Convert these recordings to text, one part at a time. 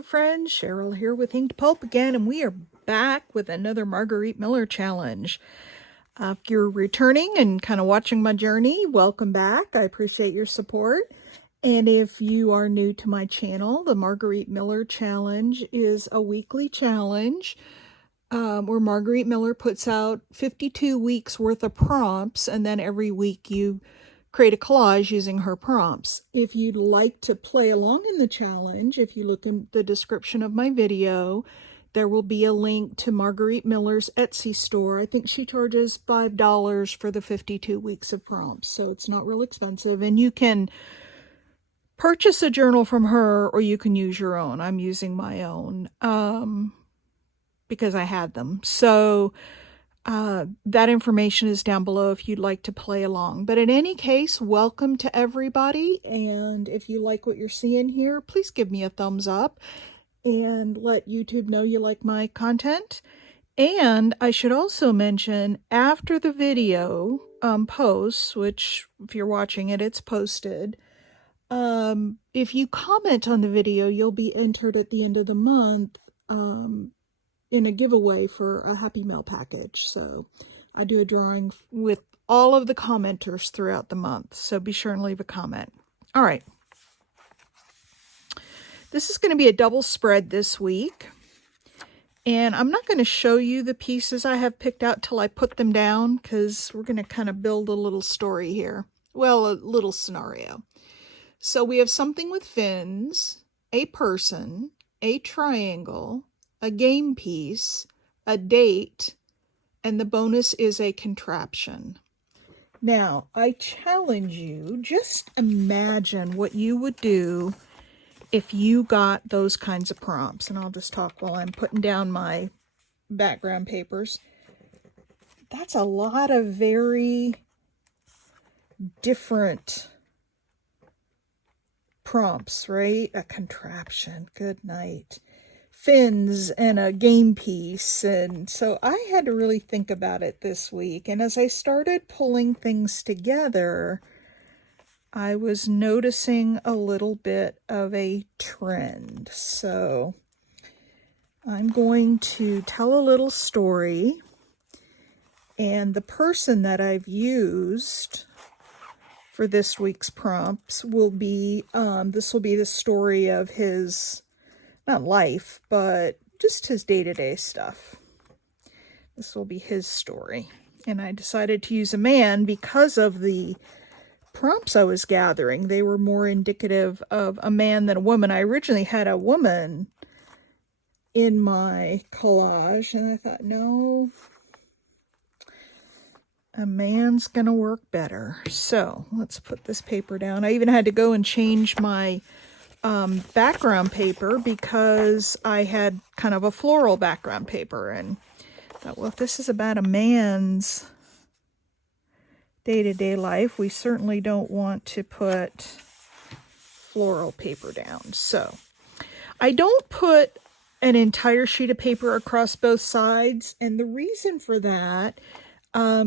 Hello friends, Cheryl here with Inked Pulp again, and we are back with another Margarete Miller challenge. If you're returning and kind of watching my journey, welcome back. I appreciate your support. And if you are new to my channel, the Margarete Miller challenge is a weekly challenge where Margarete Miller puts out 52 weeks worth of prompts, and then every week you create a collage using her prompts. If you'd like to play along in the challenge, if you look in the description of my video, there will be a link to Margarete Miller's Etsy store. I think she charges $5 for the 52 weeks of prompts, so it's not real expensive. And you can purchase a journal from her, or you can use your own. I'm using my own because I had them. So that information is down below if you'd like to play along. But in any case, welcome to everybody. And if you like what you're seeing here, please give me a thumbs up and let YouTube know you like my content. And I should also mention, after the video posts, which if you're watching it, it's posted, if you comment on the video, you'll be entered at the end of the month in a giveaway for a Happy Mail package. So I do a drawing with all of the commenters throughout the month. So be sure and leave a comment. All right. This is going to be a double spread this week. And I'm not going to show you the pieces I have picked out till I put them down, because we're going to kind of build a little story here. Well, a little scenario. So we have something with fins, a person, a triangle, a game piece, a date, and the bonus is a contraption. Now, I challenge you, just imagine what you would do if you got those kinds of prompts. And I'll just talk while I'm putting down my background papers. That's a lot of very different prompts, right? A contraption, good night. Fins and a game piece. And so I had to really think about it this week. And as I started pulling things together, I was noticing a little bit of a trend. So I'm going to tell a little story. And the person that I've used for this week's prompts will be, this will be the story of his, not life, but just his day-to-day stuff. This will be his story. And I decided to use a man because of the prompts I was gathering. They were more indicative of a man than a woman. I originally had a woman in my collage, and I thought, no, a man's gonna work better. So let's put this paper down. I even had to go and change my background paper because I had kind of a floral background paper, and thought, well, if this is about a man's day-to-day life, we certainly don't want to put floral paper down. So I don't put an entire sheet of paper across both sides, and the reason for that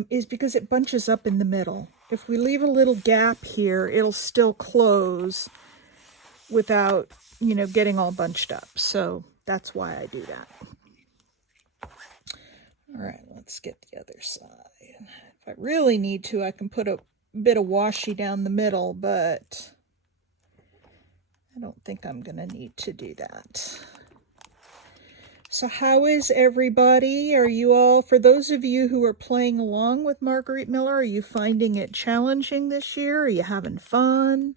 is because it bunches up in the middle. If we leave a little gap here, it'll still close without, you know, getting all bunched up. So that's why I do that. All right, let's get the other side. If I really need to, I can put a bit of washi down the middle, but I don't think I'm going to need to do that. So how is everybody? Are you all, for those of you who are playing along with Margarete Miller, are you finding it challenging this year? Are you having fun?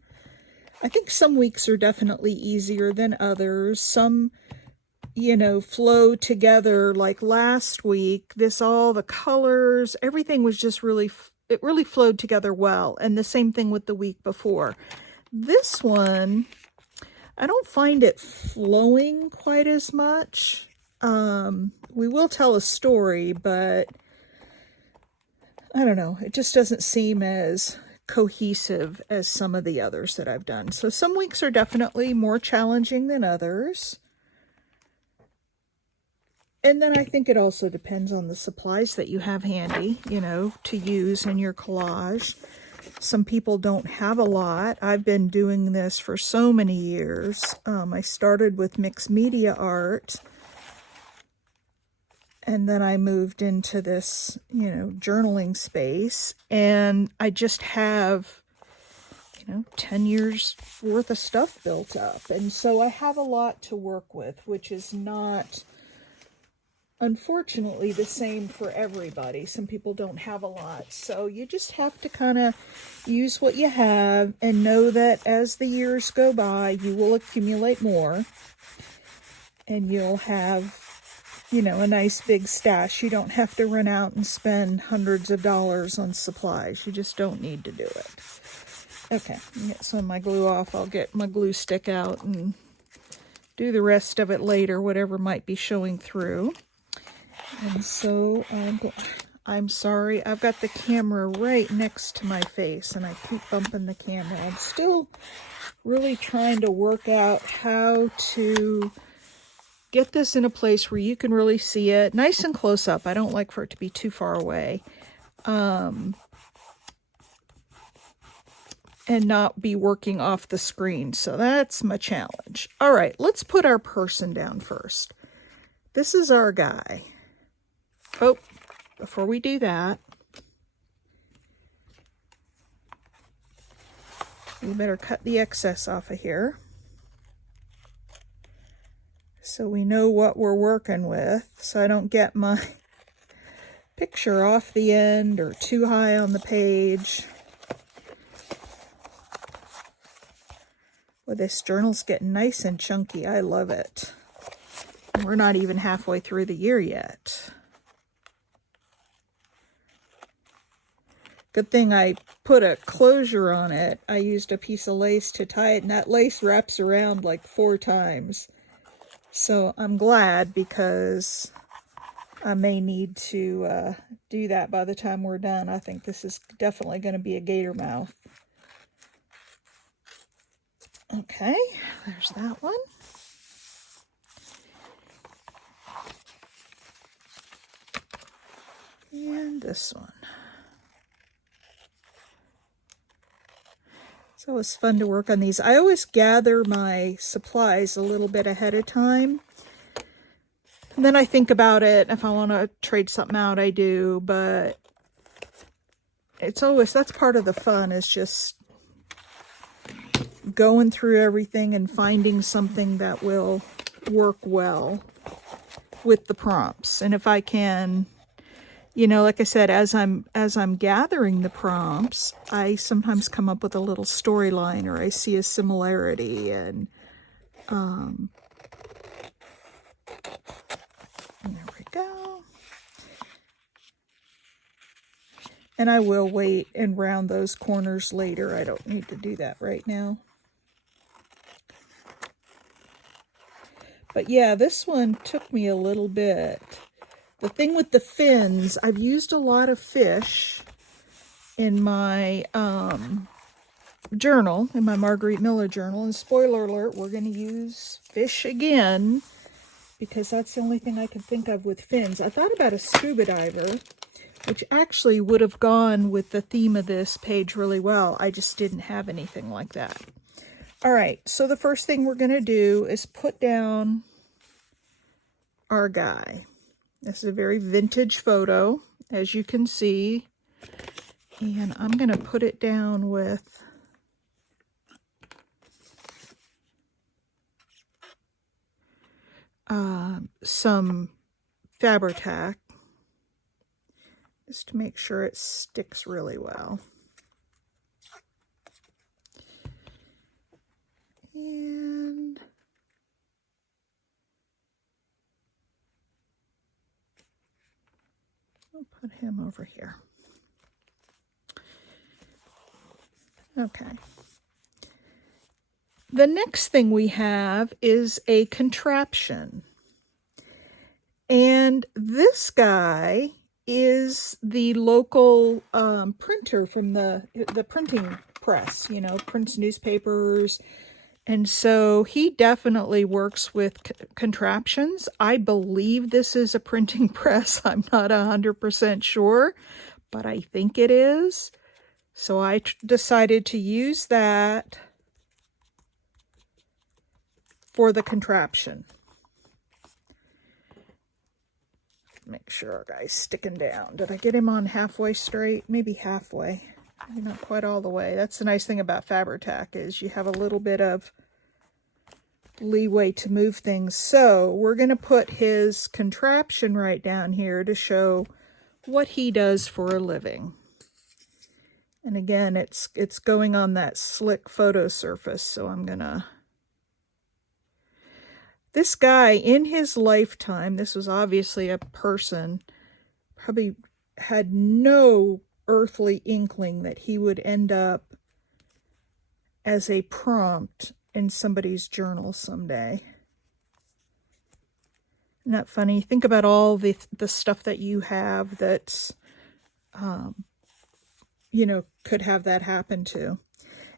I think some weeks are definitely easier than others. Some, you know, flow together. Like last week, all the colors, everything was just really, it really flowed together well. And the same thing with the week before. This one, I don't find it flowing quite as much. We will tell a story, but I don't know. It just doesn't seem as cohesive as some of the others that I've done. So some weeks are definitely more challenging than others. And then I think it also depends on the supplies that you have handy, you know, to use in your collage. Some people don't have a lot. I've been doing this for so many years. I started with mixed media art, and then I moved into this, you know, journaling space, and I just have, you know, 10 years worth of stuff built up. And so I have a lot to work with, which is not, unfortunately, the same for everybody. Some people don't have a lot. So you just have to kind of use what you have and know that as the years go by, you will accumulate more and you'll have, you know, a nice big stash. You don't have to run out and spend hundreds of dollars on supplies. You just don't need to do it. Okay, get some of my glue off. I'll get my glue stick out and do the rest of it later, whatever might be showing through. And so I'm sorry, I've got the camera right next to my face and I keep bumping the camera. I'm still really trying to work out how to get this in a place where you can really see it nice and close up. I don't like for it to be too far away. And not be working off the screen. So that's my challenge. All right, let's put our person down first. This is our guy. Oh, before we do that, we better cut the excess off of here so we know what we're working with, so I don't get my picture off the end or too high on the page. Well, this journal's getting nice and chunky. I love it. We're not even halfway through the year yet. Good thing I put a closure on it. I used a piece of lace to tie it, and that lace wraps around like 4 times. So I'm glad, because I may need to do that by the time we're done. I think this is definitely going to be a gator mouth. Okay, there's that one. And this one. It's always fun to work on these. I always gather my supplies a little bit ahead of time. And then I think about it. If I want to trade something out, I do. But it's always, that's part of the fun, is just going through everything and finding something that will work well with the prompts. And if I can, you know, like I said, as I'm gathering the prompts, I sometimes come up with a little storyline, or I see a similarity, and there we go. And I will wait and round those corners later. I don't need to do that right now. But yeah, this one took me a little bit. The thing with the fins, I've used a lot of fish in my journal, in my Margarete Miller journal. And spoiler alert, we're going to use fish again, because that's the only thing I can think of with fins. I thought about a scuba diver, which actually would have gone with the theme of this page really well. I just didn't have anything like that. All right, so the first thing we're going to do is put down our guy. This is a very vintage photo, as you can see. And I'm going to put it down with some Fabri-Tac, just to make sure it sticks really well. And I'll put him over here. Okay. The next thing we have is a contraption. And this guy is the local printer from the printing press, you know, prints newspapers. And so he definitely works with contraptions. I believe this is a printing press. I'm not 100% sure, but I think it is. So I decided to use that for the contraption. Make sure our guy's sticking down. Did I get him on halfway straight? Maybe halfway. Maybe not quite all the way. That's the nice thing about Fabri-Tac, is you have a little bit of leeway to move things. So we're going to put his contraption right down here to show what he does for a living. And again, it's going on that slick photo surface, so I'm gonna... This guy, in his lifetime, this was obviously a person, probably had no earthly inkling that he would end up as a prompt in somebody's journal someday. Isn't that funny? Think about all the stuff that you have that's, you know, could have that happen to.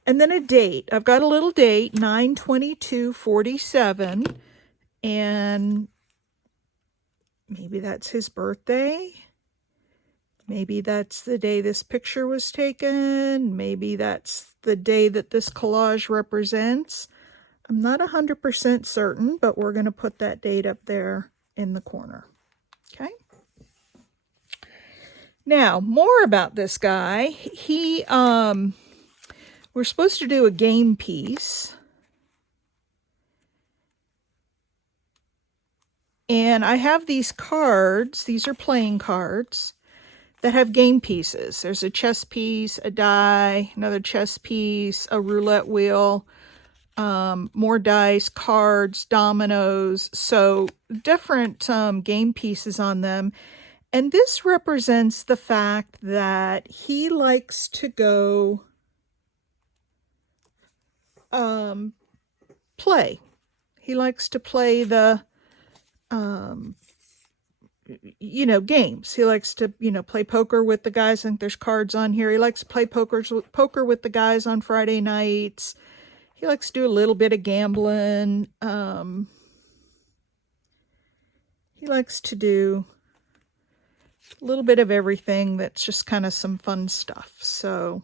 And then a date. I've got a little date, 9/22/47, and maybe that's his birthday. Maybe that's the day this picture was taken. Maybe that's the day that this collage represents. I'm not 100% certain, but we're going to put that date up there in the corner. Okay. Now, more about this guy. He, we're supposed to do a game piece. And I have these cards. These are playing cards that have game pieces. There's a chess piece, a die, another chess piece, a roulette wheel, more dice, cards, dominoes. So different game pieces on them. And this represents the fact that he likes to go play. He likes to play the you know, games. He likes to, you know, play poker with the guys. I think there's cards on here. He likes to play poker with the guys on Friday nights. He likes to do a little bit of gambling. He likes to do a little bit of everything that's just kind of some fun stuff. So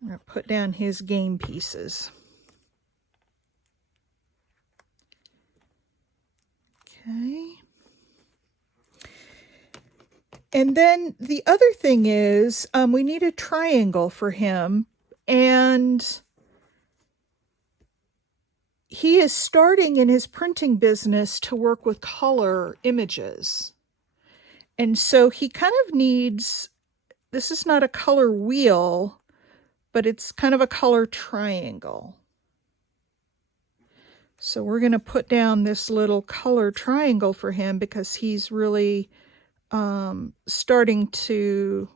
I'm going to put down his game pieces. Okay. And then the other thing is we need a triangle for him, and he is starting in his printing business to work with color images. And so he kind of needs, this is not a color wheel, but it's kind of a color triangle. So we're going to put down this little color triangle for him because he's really starting to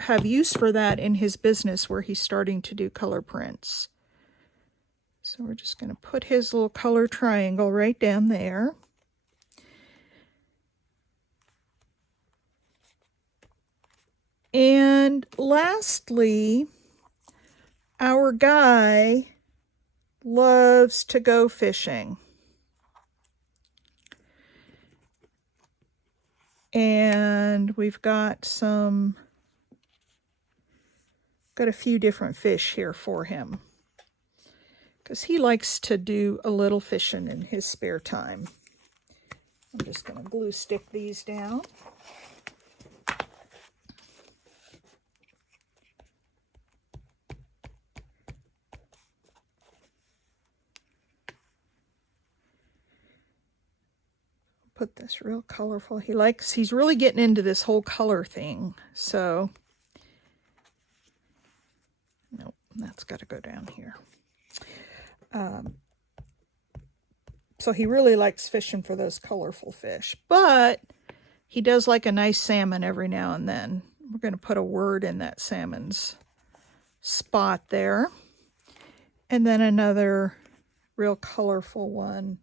have use for that in his business where he's starting to do color prints. So we're just going to put his little color triangle right down there. And lastly, our guy loves to go fishing. And we've got a few different fish here for him, because he likes to do a little fishing in his spare time. I'm just going to glue stick these down. Put this real colorful. He's really getting into this whole color thing. So, nope, that's got to go down here. So he really likes fishing for those colorful fish, but he does like a nice salmon every now and then. We're going to put a word in that salmon's spot there. And then another real colorful one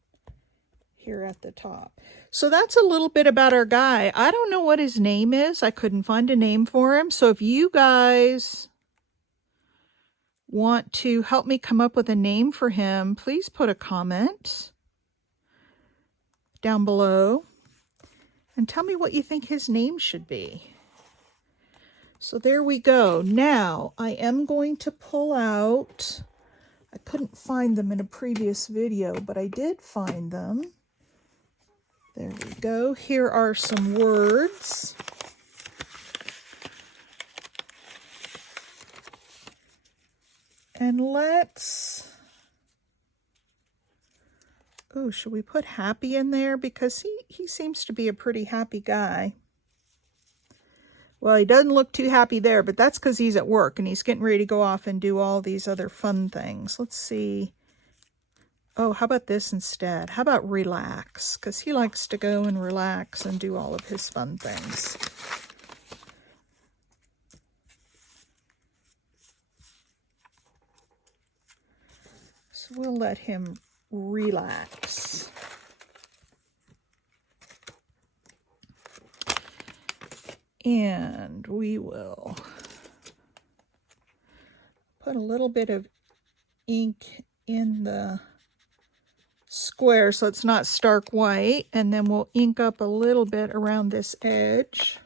here at the top. So that's a little bit about our guy. I don't know what his name is. I couldn't find a name for him. So if you guys want to help me come up with a name for him, please put a comment down below. and tell me what you think his name should be. So there we go. Now I am going to pull out, I couldn't find them in a previous video, but I did find them. There we go. Here are some words. And let's, oh, should we put happy in there? Because he seems to be a pretty happy guy. Well, he doesn't look too happy there, but that's because he's at work and he's getting ready to go off and do all these other fun things. Let's see. Oh, how about this instead? How about relax? Because he likes to go and relax and do all of his fun things. So we'll let him relax. And we will put a little bit of ink in the square so it's not stark white, and then we'll ink up a little bit around this edge.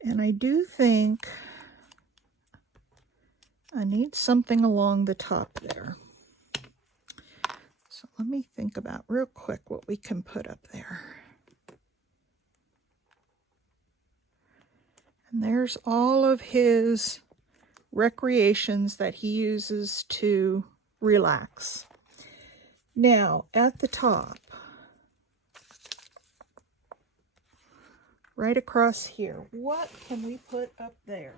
And I do think I need something along the top there. So let me think about real quick what we can put up there. And there's all of his recreations that he uses to relax. Now, at the top, right across here, what can we put up there?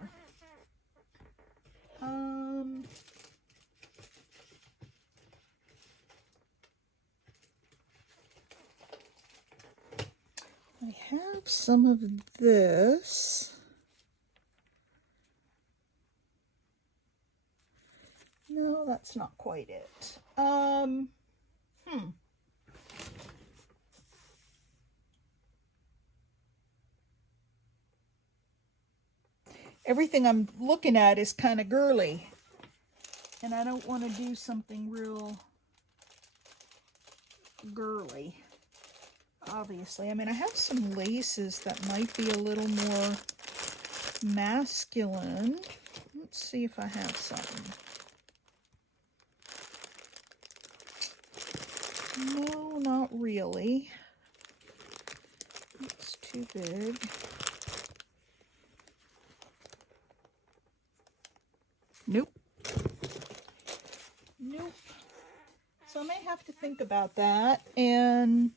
I have some of this. No, that's not quite it. Everything I'm looking at is kind of girly, and I don't want to do something real girly. Obviously, I mean, I have some laces that might be a little more masculine. Let's see if I have some. No, not really. It's too big. Nope. Nope. So I may have to think about that and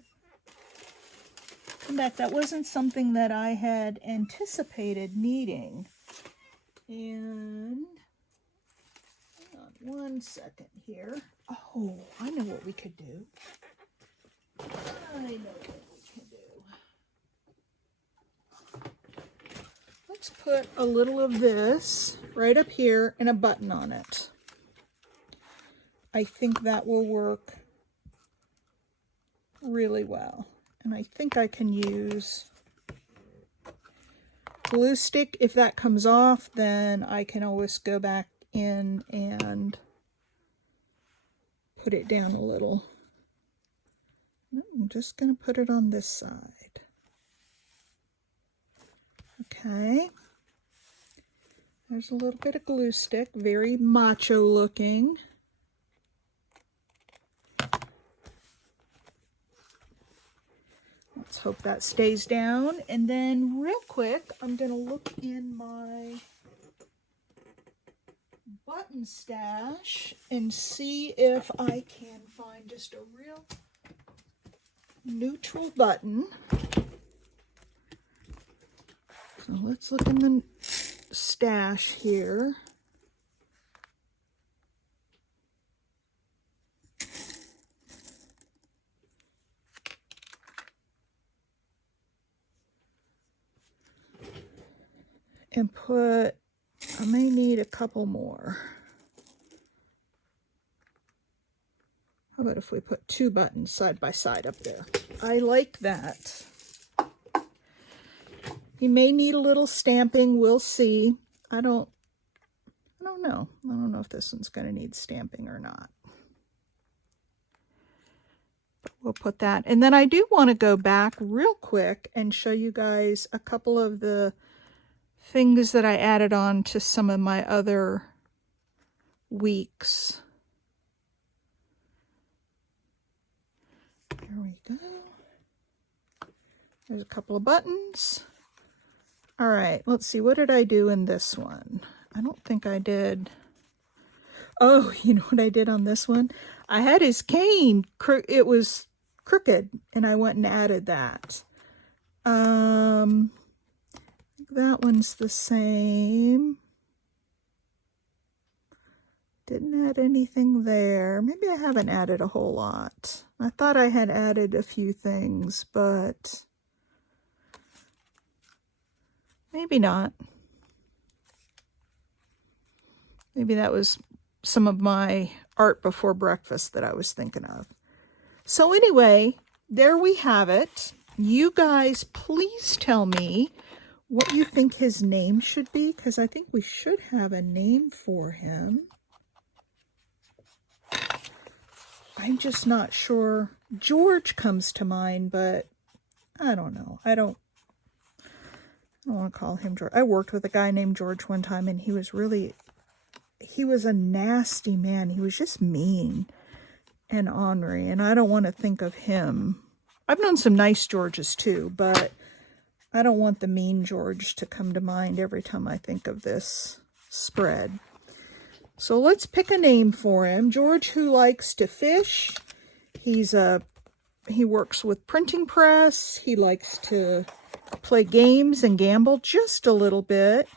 come back. That wasn't something that I had anticipated needing. And hang on one second here. Oh, I know what we could do. Let's put a little of this right up here and a button on it. I think that will work really well. And I think I can use glue stick. If that comes off, then I can always go back in and put it down a little. No, I'm just going to put it on this side. Okay. There's a little bit of glue stick, very macho looking. Let's hope that stays down. And then real quick, I'm going to look in my button stash and see if I can find just a real neutral button. So let's look in the stash here. And put, I may need a couple more. How about if we put two buttons side by side up there? I like that. You may need a little stamping, we'll see. I don't know. I don't know if this one's going to need stamping or not. We'll put that. And then I do want to go back real quick and show you guys a couple of the things that I added on to some of my other weeks. There we go. There's a couple of buttons. All right, let's see. What did I do in this one? I don't think I did. Oh, you know what I did on this one? I had his cane. It was crooked, and I went and added that. That one's the same. Didn't add anything there. Maybe I haven't added a whole lot. I thought I had added a few things, but maybe not. Maybe that was some of my art before breakfast that I was thinking of. So anyway, there we have it. You guys, please tell me what you think his name should be, because I think we should have a name for him. I'm just not sure. George comes to mind, but I don't know. I don't want to call him George. I worked with a guy named George one time, and he was a nasty man. He was just mean and ornery, and I don't want to think of him. I've known some nice Georges too, but I don't want the mean George to come to mind every time I think of this spread. So let's pick a name for him. George who likes to fish. He works with printing press. He likes to play games and gamble just a little bit.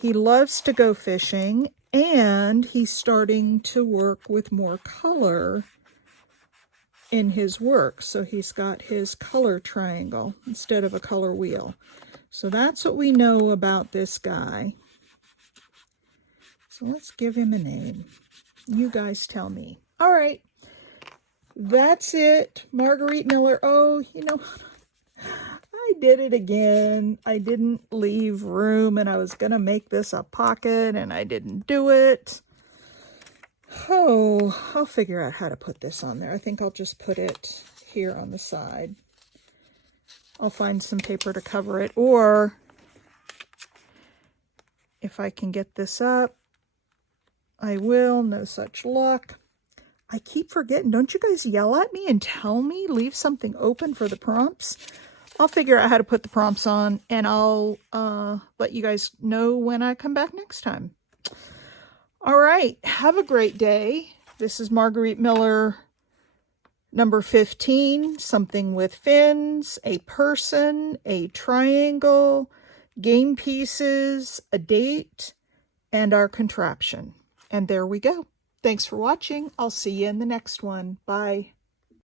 He loves to go fishing, and he's starting to work with more color in his work. So he's got his color triangle instead of a color wheel. So that's what we know about this guy. So let's give him a name. You guys tell me. All right. That's it. Margarete Miller. Oh, you know, I did it again. I didn't leave room, and I was going to make this a pocket, and I didn't do it. Oh, I'll figure out how to put this on there. I think I'll just put it here on the side. I'll find some paper to cover it, or if I can get this up, I will. No such luck. I keep forgetting. Don't you guys yell at me and tell me? Leave something open for the prompts. I'll figure out how to put the prompts on, and I'll let you guys know when I come back next time. All right. Have a great day. This is Margarete Miller, number 15. Something with fins, a person, a triangle, game pieces, a date, and our contraption. And there we go. Thanks for watching. I'll see you in the next one. Bye.